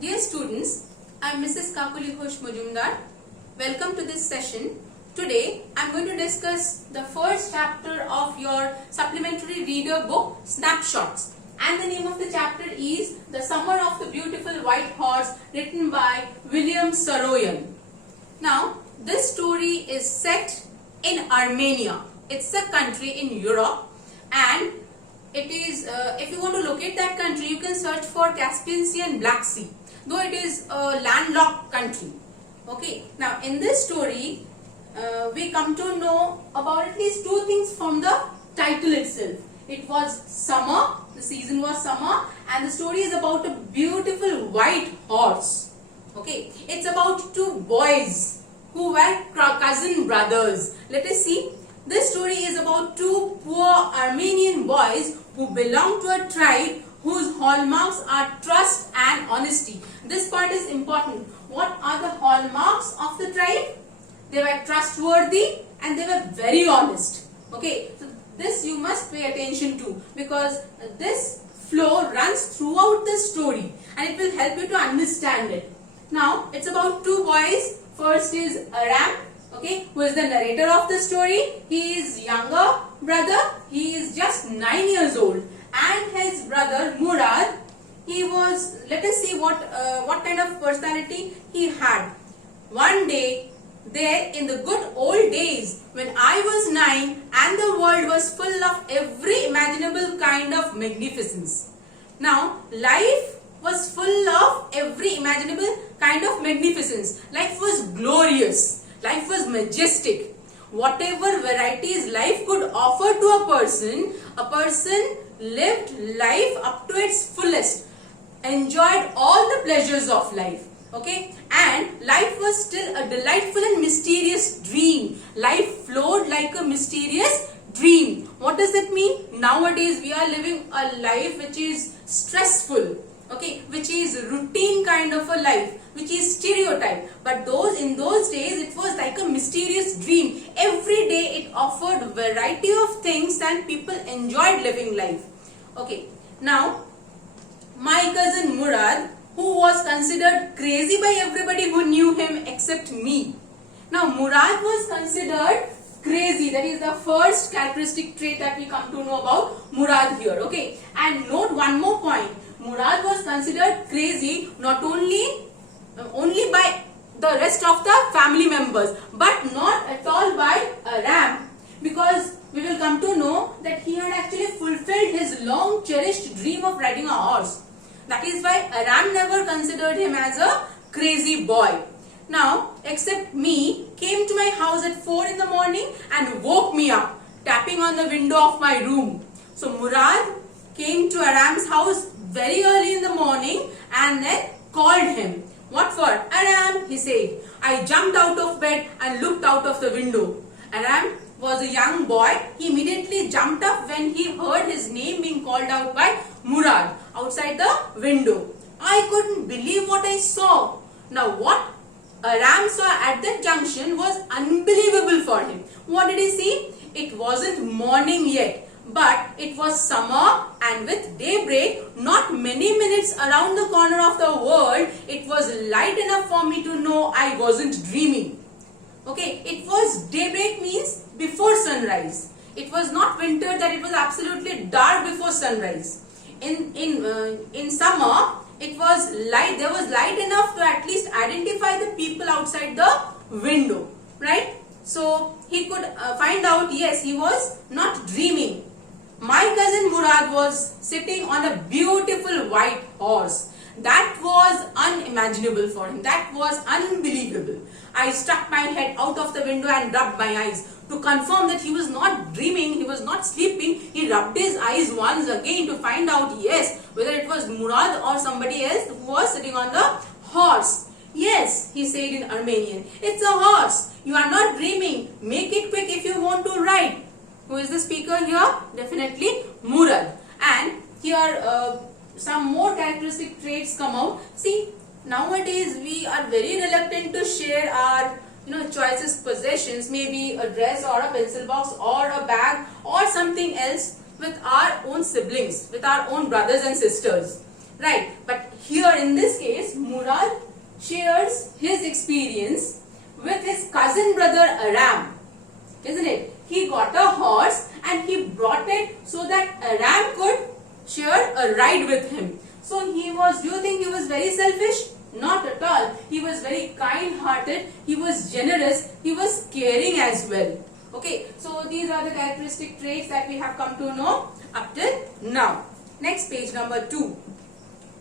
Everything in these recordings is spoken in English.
Dear students, I am Mrs. Kakuli Ghosh Majumdar. Welcome to this session. Today I am going to discuss the first chapter of your supplementary reader book Snapshots, and the name of the chapter is The Summer of the Beautiful White Horse, written by William Saroyan. Now this story is set in Armenia. It's a country in Europe, and it is if you want to locate that country, you can search for Caspian Sea and Black Sea, though it is a landlocked country. Okay, now in this story we come to know about at least two things from the title itself. It was summer, the season was summer, and the story is about a beautiful white horse. Okay, it's about two boys who were cousin brothers. Let us see. This story is about two poor Armenian boys who belong to a tribe whose hallmarks are trust and honesty. This part is important. What are the hallmarks of the tribe? They were trustworthy and they were very honest. Okay, so this you must pay attention to, because this flow runs throughout the story and it will help you to understand it. Now, it's about two boys. First is Aram, okay, who is the narrator of the story. He is younger brother. He is just 9 years old, and his brother Murad, he was, let us see what kind of personality he had. One day, there in the good old days when I was 9 and the world was full of every imaginable kind of magnificence. Now, life was full of every imaginable kind of magnificence. Life was glorious. Life was majestic. Whatever varieties life could offer to a person lived life up to its fullest, enjoyed all the pleasures of life. Okay, and life was still a delightful and mysterious dream. Life flowed like a mysterious dream. What does that mean? Nowadays we are living a life which is stressful, okay, which is routine kind of a life, which is stereotype. But in those days it was like a mysterious dream. Every day it offered variety of things and people enjoyed living life. Okay, now my cousin Murad, who was considered crazy by everybody who knew him except me. Now Murad was considered crazy. That is the first characteristic trait that we come to know about Murad here. Okay, and note one more point. Murad was considered crazy not only by the rest of the family members, but not at all by Aram, because we will come to know that he had actually fulfilled his long cherished dream of riding a horse. That is why Aram never considered him as a crazy boy. Now, except me, came to my house at 4 in the morning and woke me up, tapping on the window of my room. So Murad came to Aram's house very early in the morning and then called him. What for? Aram, he said. I jumped out of bed and looked out of the window. Aram was a young boy. He immediately jumped up when he heard his name being called out by Murad outside the window. I couldn't believe what I saw. Now what Aram saw at that junction was unbelievable for him. What did he see? It wasn't morning yet, but it was summer, and with daybreak, not many minutes around the corner of the world, it was light enough for me to know I wasn't dreaming. Okay, it was daybreak, means before sunrise. It was not winter that it was absolutely dark before sunrise. In summer, it was light. There was light enough to at least identify the people outside the window, right? So he could find out, yes, he was not dreaming. My cousin Murad was sitting on a beautiful white horse. That was unimaginable for him. That was unbelievable. I stuck my head out of the window and rubbed my eyes. To confirm that he was not dreaming, he was not sleeping, he rubbed his eyes once again to find out, yes, whether it was Murad or somebody else who was sitting on the horse. Yes, he said in Armenian, it's a horse. You are not dreaming. Make it quick if you want to ride. Who is the speaker here? Definitely Murad. And here some more characteristic traits come out. See, nowadays we are very reluctant to share our choices, possessions, maybe a dress or a pencil box or a bag or something else with our own siblings, with our own brothers and sisters. right? But here in this case, Murad shares his experience with his cousin brother Aram, isn't it? He got a horse and he brought it so that Aram could share a ride with him. So do you think he was very selfish? Not at all. He was very kind-hearted, he was generous, he was caring as well. Okay, so these are the characteristic traits that we have come to know up till now. Next, page number 2.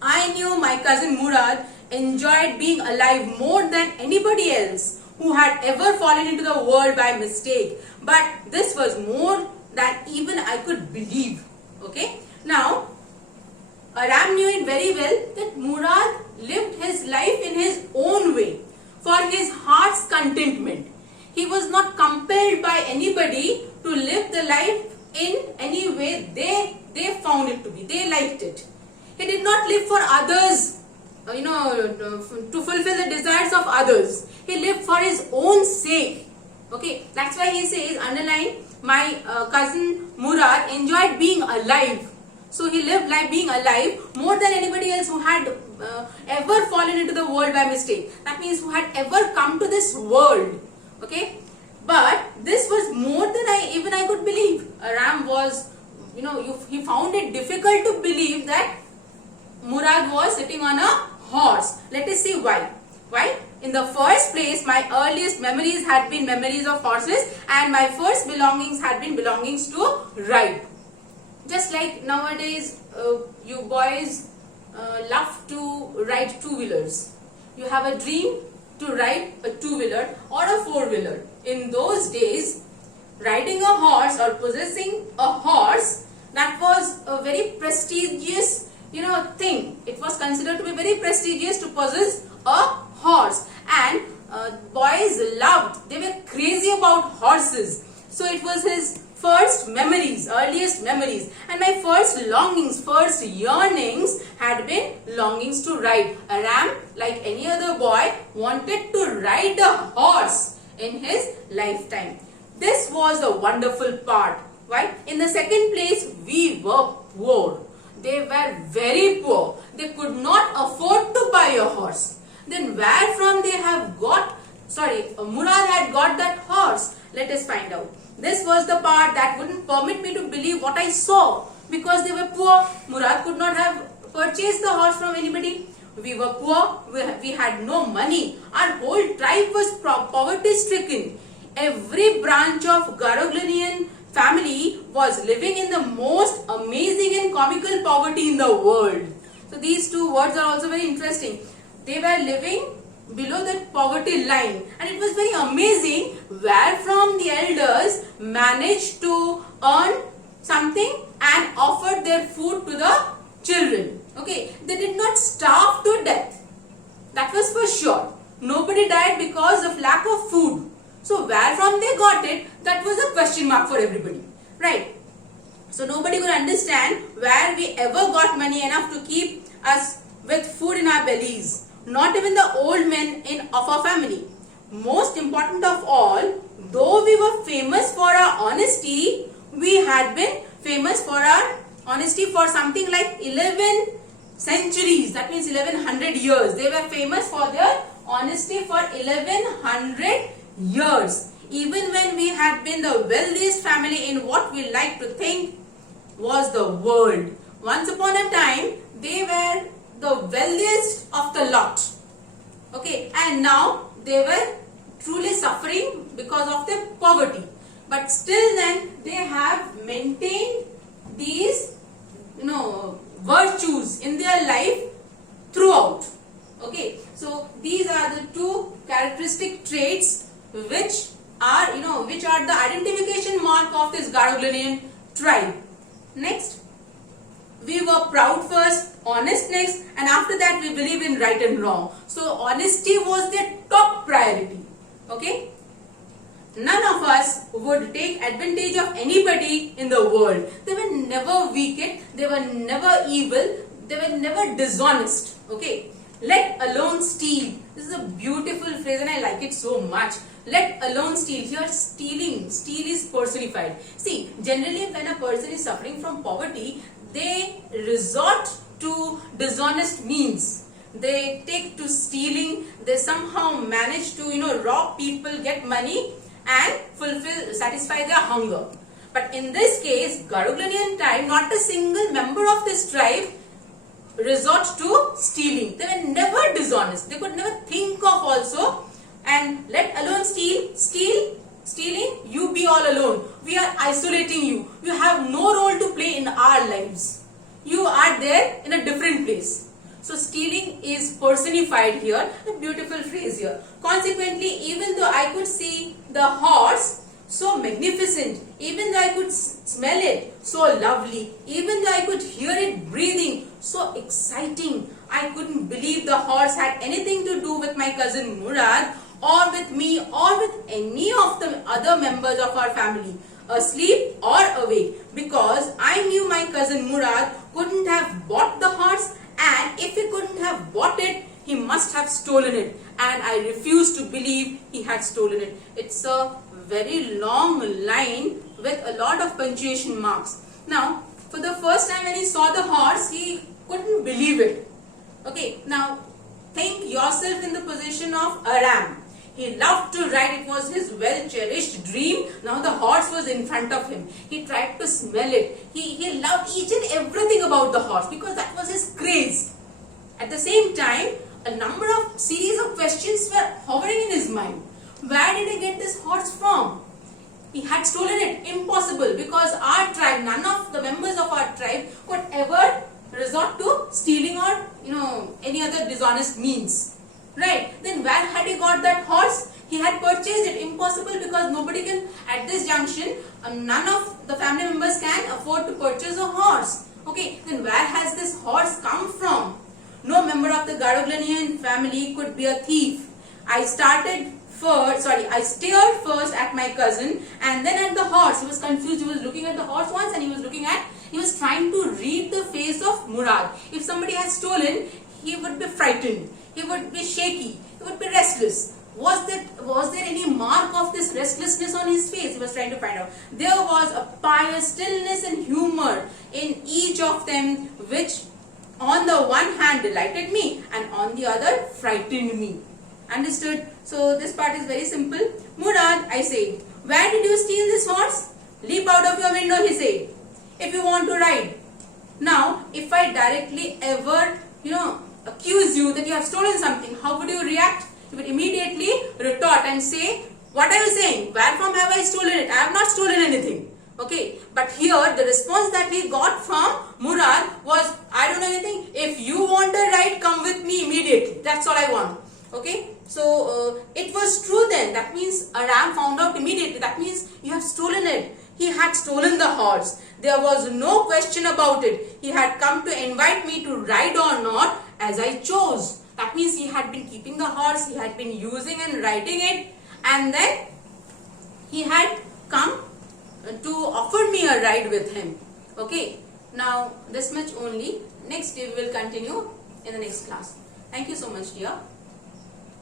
I knew my cousin Murad enjoyed being alive more than anybody else who had ever fallen into the world by mistake. But this was more than even I could believe. Okay, now Aram knew it very well that Murad lived his life in his own way for his heart's contentment. He was not compelled by anybody to live the life in any way they found it to be. They liked it. He did not live for others, to fulfill the desires of others. He lived for his own sake. Okay, that's why he says, underline, my cousin Murad enjoyed being alive. So he lived life being alive more than anybody else who had ever fallen into the world by mistake. That means who had ever come to this world. Okay, but this was more than I could believe. Aram was, he found it difficult to believe that Murad was sitting on a horse. Let us see why. Why? In the first place, my earliest memories had been memories of horses, and my first belongings had been belongings to ride. Just like nowadays, you boys love to ride two-wheelers. You have a dream to ride a two-wheeler or a four-wheeler. In those days, riding a horse or possessing a horse, that was a very prestigious, thing. It was considered to be very prestigious to possess a horse, and boys loved. They were crazy about horses. So it was his first memories, earliest memories, and my first longings, first yearnings had been longings to ride. Aram, like any other boy, wanted to ride a horse in his lifetime. This was the wonderful part. Why? In the second place, we were poor. They were very poor. They could not afford to buy a horse. Then where from they have got, Murad had got that horse? Let us find out. This was the part that wouldn't permit me to believe what I saw. Because they were poor, Murad could not have purchased the horse from anybody. We were poor, we had no money. Our whole tribe was poverty stricken. Every branch of Garoglinian family was living in the most amazing and comical poverty in the world. So these two words are also very interesting. They were living below the poverty line, and it was very amazing where from the elders managed to earn something and offered their food to the children. Okay, they did not starve to death. That was for sure. Nobody died because of lack of food. So where from they got it, that was a question mark for everybody, right? So nobody could understand where we ever got money enough to keep us with food in our bellies. Not even the old men of our family. Most important of all, though we were famous for our honesty, we had been famous for our honesty for something like 11 centuries. That means 1100 years. They were famous for their honesty for 1100 years. Even when we had been the wealthiest family in what we like to think was the world. Once upon a time, they were the wealthiest of the lot. Okay, and now they were truly suffering because of their poverty. But still then, they have maintained these, virtues in their life throughout. Okay, so these are the two characteristic traits which are the identification mark of this Garoglinian tribe. Next, we were proud first, honest next, and after that we believe in right and wrong. So honesty was their top priority. Okay, none of us would take advantage of anybody in the world. They were never wicked, they were never evil, they were never dishonest. Okay, let alone steal. This is a beautiful phrase and I like it so much. Let alone steal. Here stealing, steal is personified. See, generally when a person is suffering from poverty, they resort to dishonest means. They take to stealing. They somehow manage to, rob people, get money and satisfy their hunger. But in this case, Garuglanian tribe, not a single member of this tribe resort to stealing. They were never dishonest. They could never think of also, and let alone stealing, you be all alone. We are isolating you. You have no role to play in our lives. You are there in a different place. So stealing is personified here. A beautiful phrase here. Consequently, even though I could see the horse so magnificent, even though I could smell it so lovely, even though I could hear it breathing so exciting, I couldn't believe the horse had anything to do with my cousin Murad, or with me, or with any of the other members of our family, asleep or awake, because I knew my cousin Murad couldn't have bought the horse, and if he couldn't have bought it, he must have stolen it, and I refused to believe he had stolen it. It's a very long line with a lot of punctuation marks. Now, for the first time when he saw the horse, he couldn't believe it. Okay, now think yourself in the position of Aram. He loved to ride. It was his well-cherished dream. Now the horse was in front of him. He tried to smell it. He loved each and everything about the horse because that was his craze. At the same time, a number of series of questions were hovering in his mind. Where did he get this horse from? He had stolen it. Impossible, because our tribe, none of the members of our tribe could ever resort to stealing or any other dishonest means. Right? Then where had he got that horse? He had purchased it. Impossible, because nobody can, at this junction, none of the family members can afford to purchase a horse. Okay, then where has this horse come from? No member of the Garuglanian family could be a thief. I stared first at my cousin and then at the horse. He was confused. He was looking at the horse once and he was trying to read the face of Murad. If somebody has stolen, he would be frightened. He would be shaky. He would be restless. Was there any mark of this restlessness on his face? He was trying to find out. There was a pious stillness and humor in each of them, which on the one hand delighted me and on the other frightened me. Understood? So this part is very simple. Murad, I said, where did you steal this horse? Leap out of your window, he said, if you want to ride. Now, if I directly ever, accuse you that you have stolen something, how would you react? You would immediately retort and say, what are you saying? Where from have I stolen it? I have not stolen anything. Okay, but here the response that he got from Murad was, I don't know anything. If you want a ride, come with me immediately. That's all I want. Okay, so it was true then. That means Aram found out immediately. That means you have stolen it. He had stolen the horse. There was no question about it. He had come to invite me to ride or not as I chose. That means he had been keeping the horse. He had been using and riding it. And then he had come to offer me a ride with him. Okay, now this much only. Next day we will continue in the next class. Thank you so much, dear.